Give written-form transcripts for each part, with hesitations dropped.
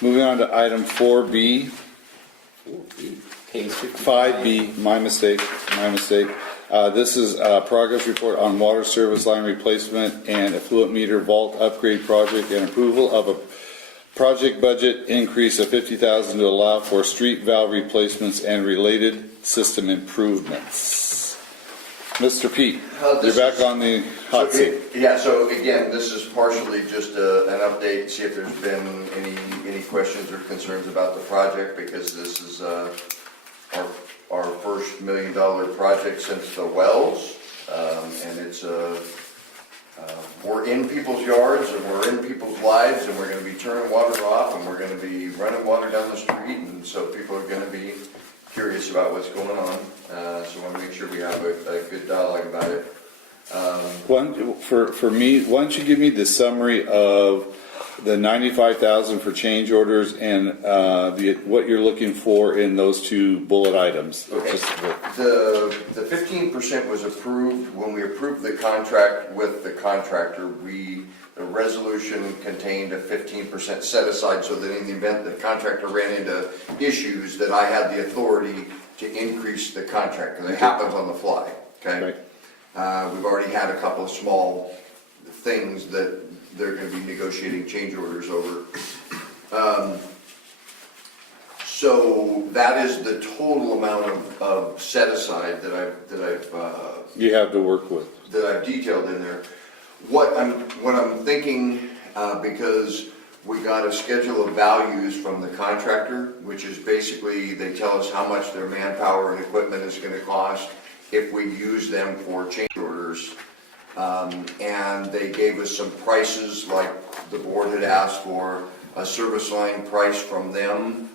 Moving on to item 4B, Page 55. 5B, my mistake. This is a progress report on water service line replacement and effluent meter vault upgrade project and approval of a project budget increase of $50,000 to allow for street valve replacements and related system improvements. Mr. Pete, you're back on the hot seat. Yeah, so again, this is partially just an update, see if there's been any questions or concerns about the project, because this is our first $1 million project since the wells, and it's we're in people's yards and we're in people's lives, and we're going to be turning water off and we're going to be running water down the street, and so people are going to be curious about what's going on. So I want to make sure we have a good dialogue about it. For me, why don't you give me the summary of the $95,000 for change orders and what you're looking for in those two bullet items? Okay. The 15% was approved when we approved the contract with the contractor. The resolution contained a 15% set aside, so that in the event the contractor ran into issues, that I had the authority to increase the contract, because it happens on the fly. Okay. Right. We've already had a couple of small things that they're going to be negotiating change orders over. So that is the total amount of set aside that I've You have to work with. that I've detailed in there. What I'm thinking, because we got a schedule of values from the contractor, which is basically they tell us how much their manpower and equipment is going to cost if we use them for change orders. And they gave us some prices, like the board had asked for a service line price from them.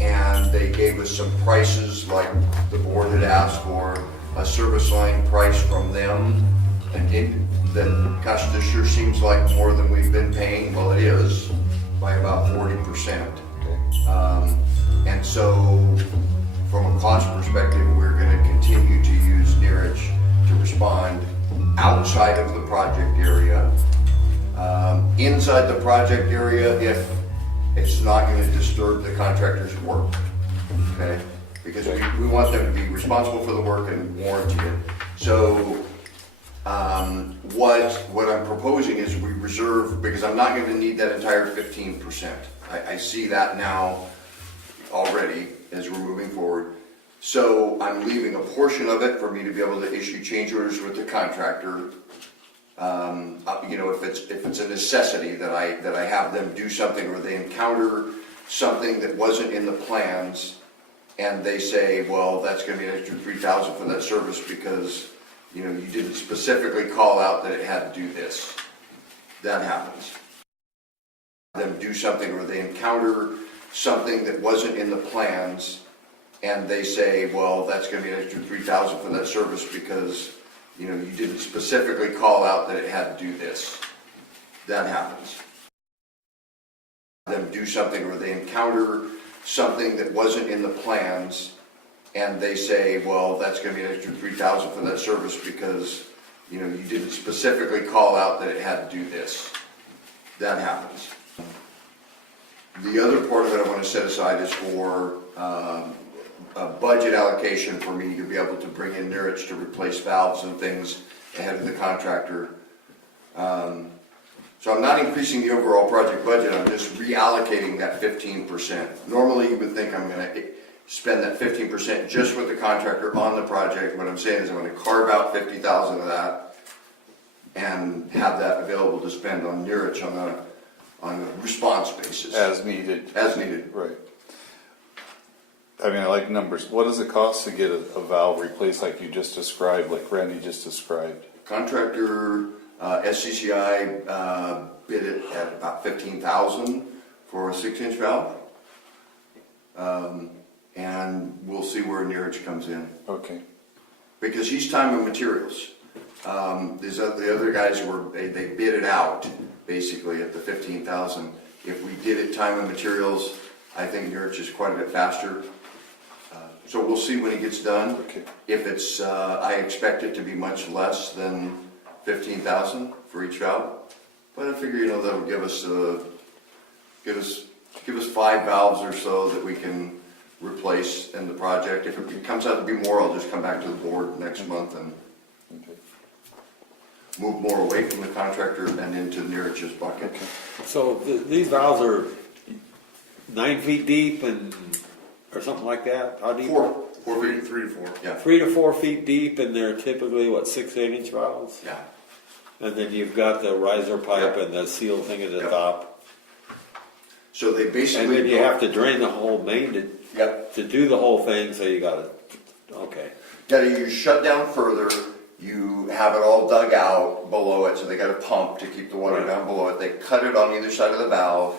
And they gave us some prices, like the board had asked for a service line price from them. And gosh, this sure seems like more than we've been paying. Well, it is, by about 40%. And so, from a cost perspective, we're going to continue to use Neerich to respond outside of the project area. Inside the project area, if it's not going to disturb the contractor's work, okay? Because we want them to be responsible for the work and warranty it. So what I'm proposing is we reserve, because I'm not going to need that entire 15%. I see that now already as we're moving forward. So I'm leaving a portion of it for me to be able to issue change orders with the contractor. You know, if it's a necessity that I have them do something, or they encounter something that wasn't in the plans, and they say, well, that's going to be an extra $3,000 for that service because, you know, you didn't specifically call out that it had to do this. That happens. Them do something, or they encounter something that wasn't in the plans, and they say, well, that's going to be an extra $3,000 for that service because, you know, you didn't specifically call out that it had to do this. That happens. Them do something, or they encounter something that wasn't in the plans, and they say, well, that's going to be an extra $3,000 for that service because, you know, you didn't specifically call out that it had to do this. That happens. The other part of it I want to set aside is for a budget allocation for me to be able to bring in Neerich to replace valves and things ahead of the contractor. So I'm not increasing the overall project budget, I'm just reallocating that 15%. Normally you would think I'm going to spend that 15% just with the contractor on the project. What I'm saying is I'm going to carve out $50,000 of that and have that available to spend on Neerich on a response basis. As needed. As needed. Right. I mean, I like numbers. What does it cost to get a valve replaced like you just described, like Randy just described? Contractor, SCCI, bid it at about $15,000 for a 6-inch valve. And we'll see where Neerich comes in. Okay. Because he's time and materials. The other guys they bid it out basically at the 15,000. If we did it time and materials, I think Neerich is quite a bit faster. So we'll see when it gets done. Okay. If it's, I expect it to be much less than 15,000 for each valve. But I figure, that'll give us 5 valves or so that we can replace in the project. If it comes out to be more, I'll just come back to the board next month and move more away from the contractor and into Neerich's bucket. So these valves are 9 feet deep or something like that? How deep? 4 feet. 3 to 4. Yeah. 3 to 4 feet deep, and they're typically, 6 8-inch valves? Yeah. And then you've got the riser pipe Yep. and the seal thing at the Yep. top. So they basically. And then you have to drain the whole main Yep. to do the whole thing, so you gotta, okay. You shut down further, you have it all dug out below it, so they got a pump to keep the water Right. down below it. They cut it on either side of the valve,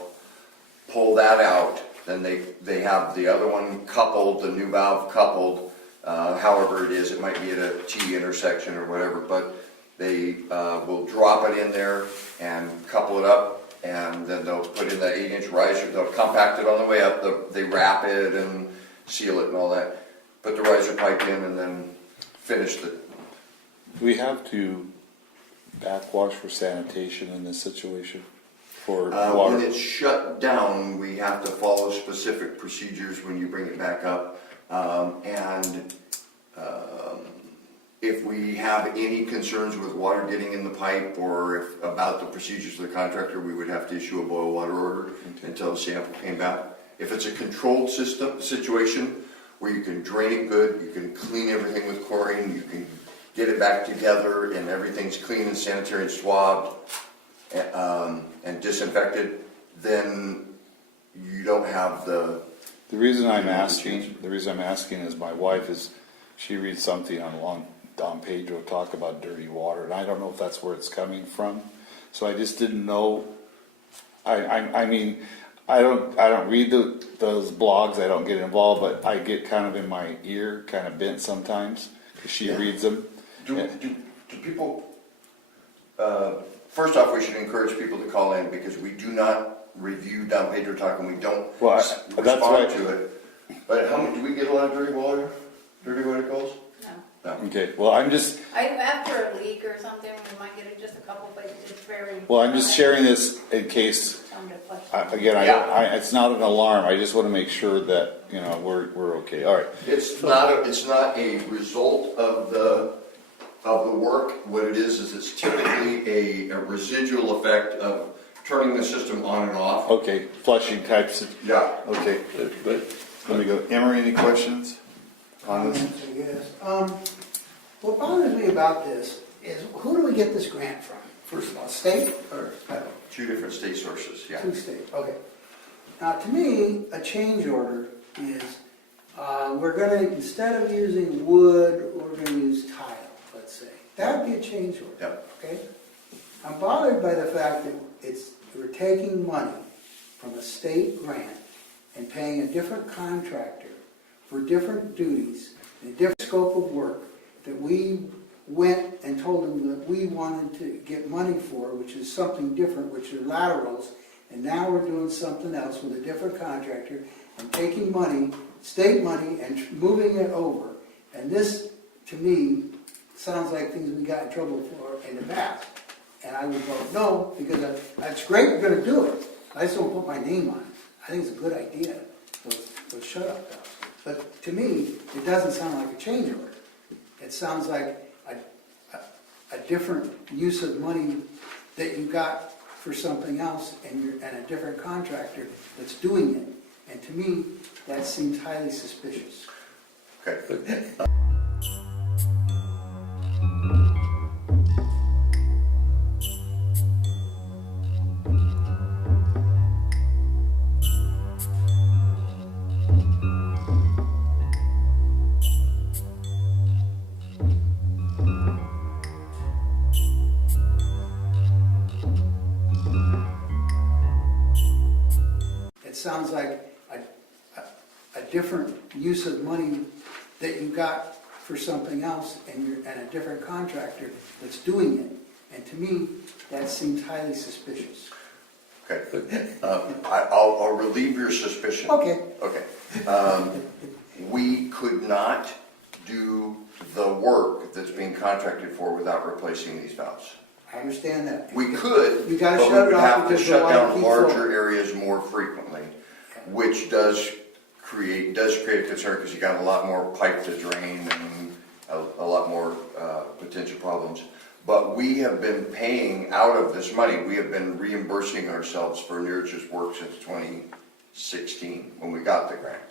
pull that out, then they have the other one coupled, the new valve coupled, however it is, it might be at a T intersection or whatever, but they will drop it in there and couple it up, and then they'll put in the 8-inch riser, they'll compact it on the way up, they wrap it and seal it and all that, put the riser pipe in and then finish the. Do we have to backwash for sanitation in this situation? For When water? it's shut down, we have to follow specific procedures when you bring it back up. If we have any concerns with water getting in the pipe or about the procedures of the contractor, we would have to issue a boil water order until the sample came back. If it's a controlled situation where you can drain it good, you can clean everything with chlorine, you can get it back together and everything's clean and sanitary and swabbed and disinfected, then you don't have the. The reason I'm asking is my wife she reads something on Don Pedro talk about dirty water, and I don't know if that's where it's coming from. So I just didn't know. I mean, I don't read those blogs. I don't get involved, but I get kind of in my ear, kind of bent sometimes because she reads them. Do people? First off, we should encourage people to call in because we do not review Don Pedro talk and we don't respond to it. But how much do we get? A lot of dirty water calls? No. Okay. Well, After a leak or something, we might get just a couple, but it's very. Well, I'm just sharing this in case. Again, it's not an alarm. I just want to make sure that we're okay. All right. It's not a result of the work. What it is it's typically a residual effect of turning the system on and off. Okay. Flushing types. Yeah. Okay. But Let me go. Emery, any questions on this? Yes. What bothers me about this is who do we get this grant from? First of all, state or federal? 2 different state sources, yeah. 2 states, okay. Now, to me, a change order is, we're gonna, instead of using wood, we're gonna use tile, let's say. That would be a change order. Yep. Okay? I'm bothered by the fact that we're taking money from a state grant and paying a different contractor for different duties, and a different scope of work that we went and told them that we wanted to get money for, which is something different, which are laterals, and now we're doing something else with a different contractor and taking money, state money, and moving it over. And this, to me, sounds like things we got in trouble for in the past. And I would vote no, because that's great, we're going to do it. I just don't put my name on it. I think it's a good idea. So shut up, though. But to me, it doesn't sound like a change order. It sounds like a different use of money that you got for something else and a different contractor that's doing it. And to me, that seems highly suspicious. Okay. sounds like a different use of money that you got for something else and a different contractor that's doing it. And to me, that seems highly suspicious. Okay, I'll relieve your suspicion. Okay. Okay. We could not do the work that's being contracted for without replacing these valves. I understand that. We could, You gotta but we shut it would off have to because the shut water down keeps larger flowing. areas more frequently, which does create a concern because you got a lot more pipe to drain and a lot more potential problems. But we have been paying out of this money, we have been reimbursing ourselves for Neeraj's work since 2016 when we got the grant.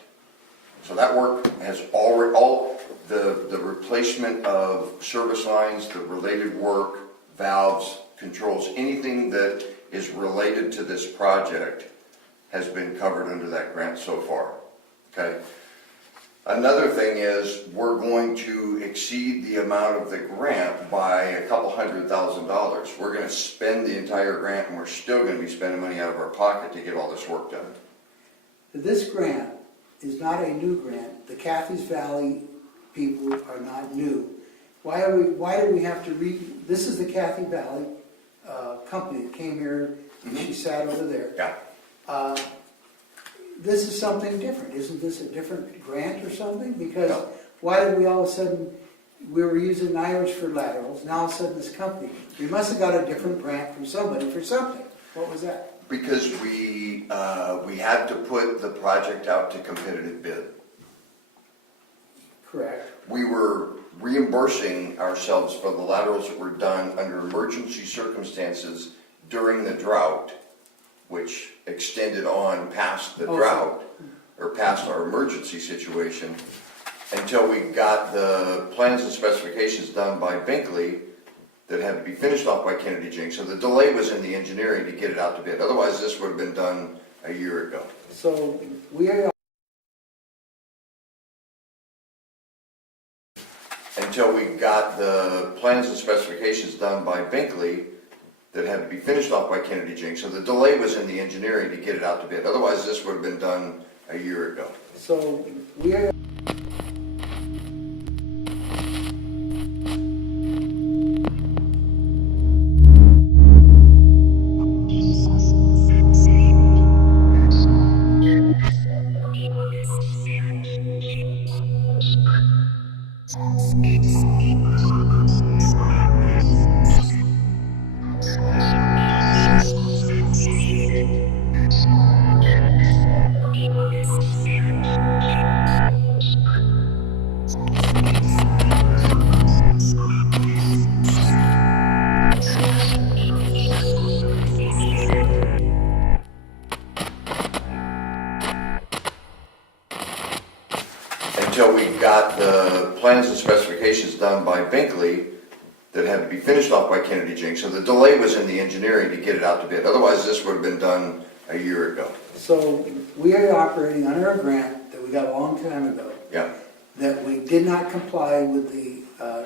So that work has already, all the replacement of service lines, the related work, valves, controls, anything that is related to this project has been covered under that grant so far, okay? Another thing is we're going to exceed the amount of the grant by a couple $100,000. We're going to spend the entire grant and we're still going to be spending money out of our pocket to get all this work done. This grant is not a new grant. The Cathy's Valley people are not new. Why do we have to this is the Cathy Valley company that came here, and she sat over there. Yeah. This is something different. Isn't this a different grant or something? Because No. why did we all of a sudden, we were using Irish for laterals, now all of a sudden this company, we must have got a different grant from somebody for something. What was that? Because we had to put the project out to competitive bid. Correct. We were reimbursing ourselves for the laterals that were done under emergency circumstances during the drought, which extended on past the drought, or past our emergency situation, until we got the plans and specifications done by Binkley that had to be finished off by Kennedy Jinks. So the delay was in the engineering to get it out to bid. Otherwise, this would have been done a year ago. So we are Until we got the plans and specifications done by Binkley that had to be finished off by Kennedy Jinks. So the delay was in the engineering to get it out to bid. Otherwise, this would have been done a year ago. So we are Until we got the plans and specifications done by Binkley that had to be finished off by Kennedy Jinks. So the delay was in the engineering to get it out to bid. Otherwise, this would have been done a year ago. So we are operating under a grant that we got a long time ago, Yeah. that we did not comply with the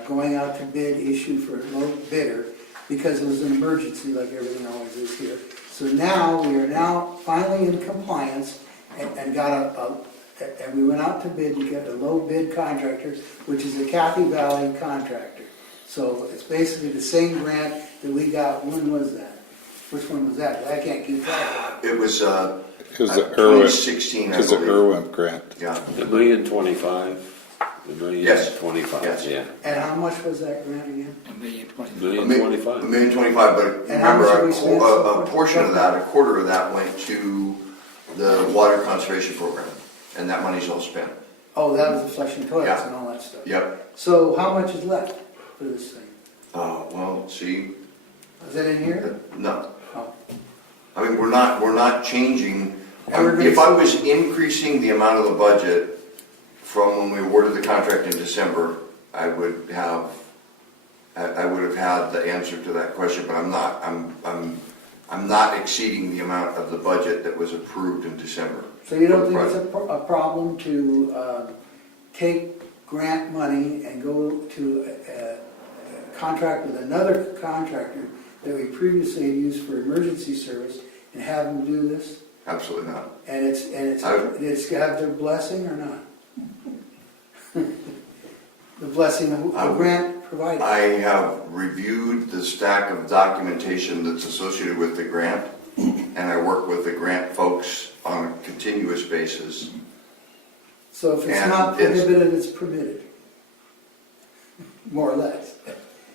going out to bid issue for low bidder because it was an emergency like everything always is here. So now, we are now finally in compliance and got and we went out to bid to get a low bid contractor, which is a Cathy Valley contractor. So it's basically the same grant that we got. When was that? Which one was that? I can't keep track of it. It was Because the Irwin, 2016, I because the believe. Irwin grant. Yeah. $1,025,000. Yes. $1,025,000, Yes. yeah. And how much was that grant again? $1,025,000. $1,025,000, but And how much remember, have we spent so a far? portion of that, a quarter of that went to the water conservation program, and that money's all spent. Oh, that was the flushing toilets Yeah. and all that stuff. Yep. So how much is left for this thing? Well, see, Is that in here? no. Oh. I mean, we're not changing. And we're gonna If I was increasing the amount of the budget from when we awarded the contract in December, I would have had the answer to that question, but I'm not. I'm not exceeding the amount of the budget that was approved in December. So you don't think it's a problem to take grant money and go to a contract with another contractor that we previously had used for emergency service and have them do this? Absolutely not. And it's have their blessing or not? The blessing of the grant provided. I have reviewed the stack of documentation that's associated with the grant, and I work with the grant folks on a continuous basis. So if it's And not it's- prohibited, it's permitted. More or less,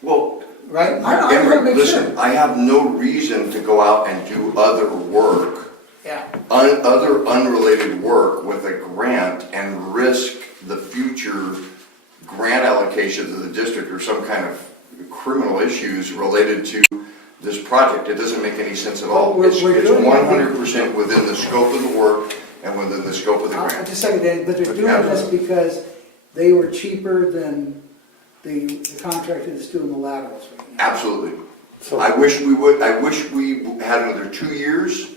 Well, right? I want to Emery, make listen, sure. I have no reason to go out and do other work, Yeah, other unrelated work with a grant and risk the future grant allocations of the district or some kind of criminal issues related to this project. It doesn't make any sense at all. Well, It's we're doing it. 100% within the scope of the work and within the scope of the grant. just a second, Danny, but they're doing this because they were cheaper than the contractor that's doing the laterals right now. Absolutely. So- I wish we had another 2 years.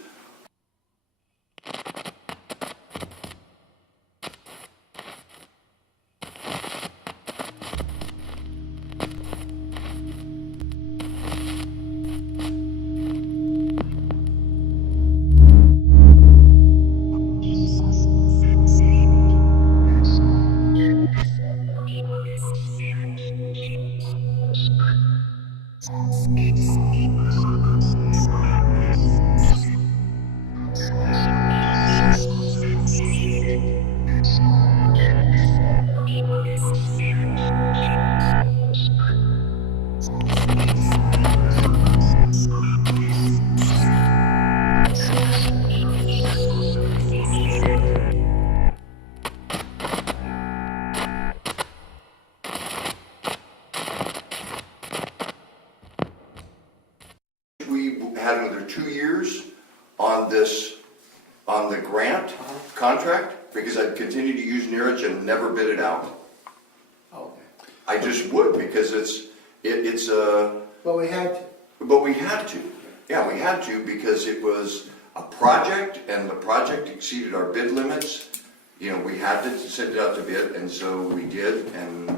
We had another 2 years on this, on the grant contract, because I'd continue to use Neerich and never bid it out. Okay. I just would, because it's Well, we had to. but we had to. Yeah, we had to, because it was a project, and the project exceeded our bid limits. You know, we had to send it out to bid, and so we did, and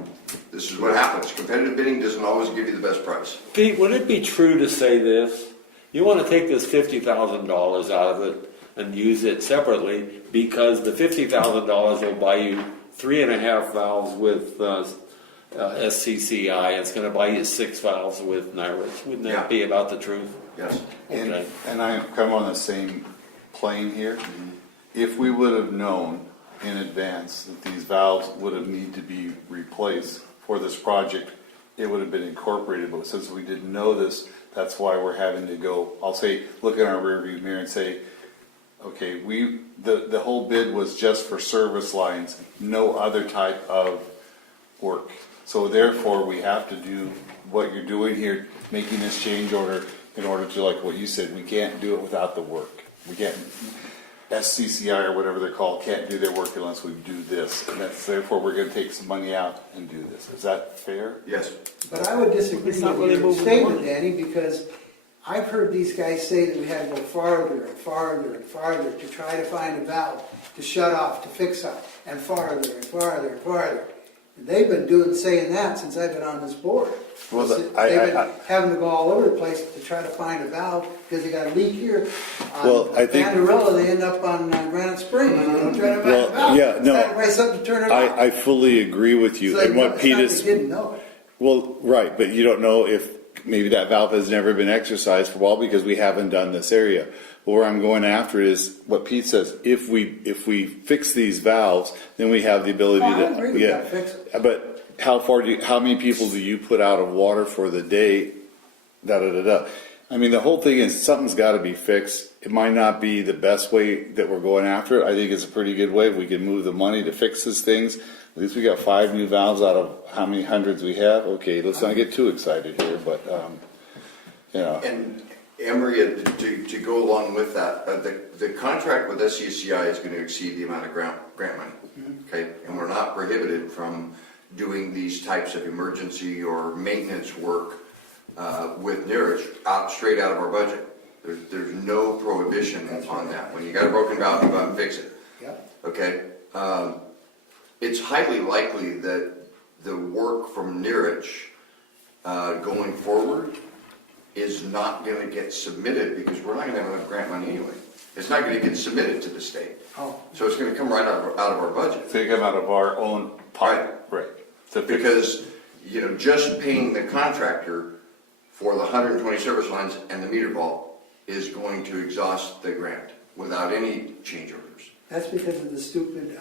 this is what happens. Competitive bidding doesn't always give you the best price. Pete, would it be true to say this? You want to take this $50,000 out of it and use it separately because the $50,000 will buy you 3.5 valves with SCCI. It's going to buy you 6 valves with Nyrich. Wouldn't that Yeah. be about the truth? Yes. Okay. And I come on the same plane here. If we would have known in advance that these valves would have need to be replaced for this project, it would have been incorporated, but since we didn't know this, that's why we're having to go, I'll say, look in our rearview mirror and say, okay, the whole bid was just for service lines, no other type of work. So therefore, we have to do what you're doing here, making this change order in order to, like what you said, we can't do it without the work. We can't, SCCI or whatever they're called, can't do their work unless we do this. And that's, therefore, we're gonna take some money out and do this. Is that fair? Yes. But I would disagree It's not with really your moving statement, the Danny, because I've heard these guys say that we had to go farther and farther and farther to try to find a valve to shut off, to fix up, and farther and farther and farther. And they've been saying that since I've been on this board. Well, They've been having to go all over the place to try to find a valve because they got a leak here. Well, I think- Vanderilla, they end up on Granite Spring, you know, trying to find Well, a valve. yeah, no. Trying to find something to turn it off. I fully agree with you. It's like, And what it's Pete not is, they didn't know it. well, right, but you don't know if maybe that valve has never been exercised for a while because we haven't done this area. But where I'm going after is what Pete says, if we fix these valves, then we have the ability Oh, I to. agree, we yeah. gotta fix it. But how many people do you put out of water for the day? I mean, the whole thing is something's gotta be fixed. It might not be the best way that we're going after it. I think it's a pretty good way. If we can move the money to fix these things. At least we got 5 new valves out of how many hundreds we have. Okay, let's not get too excited here, but, you know. And Emery, to go along with that, the contract with SCCI is going to exceed the amount of grant money. Okay, and we're not prohibited from doing these types of emergency or maintenance work with Neerich straight out of our budget. There's no prohibition on that. When you got a broken valve, you go out and fix it. Yep. Okay. It's highly likely that the work from Neerich going forward is not going to get submitted because we're not going to have enough grant money anyway. It's not gonna get submitted to the state. Oh, So it's gonna come right out of our budget. They come out of our own pot, right? To fix it. Because, you know, just paying the contractor for the 120 service lines and the meter vault is going to exhaust the grant without any change orders. that's because of the stupid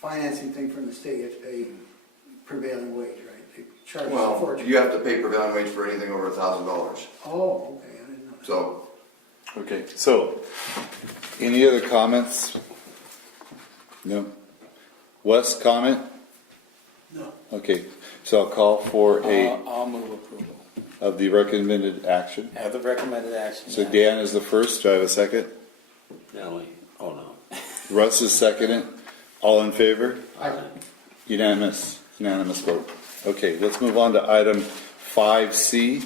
financing thing from the state, you have to pay prevailing wage, right? They charge us a Well, fortune. you have to pay prevailing wage for anything over $1,000. Oh, okay, I didn't know that. So, Okay, so, any other comments? No? Wes, comment? No. Okay, so I'll call for I'll move approval. of the recommended action. Have the recommended action. So Dan is the first, do I have a second? Nellie, oh no. Russ is second. All in favor? Aye. Unanimous vote. Okay, let's move on to item 5C.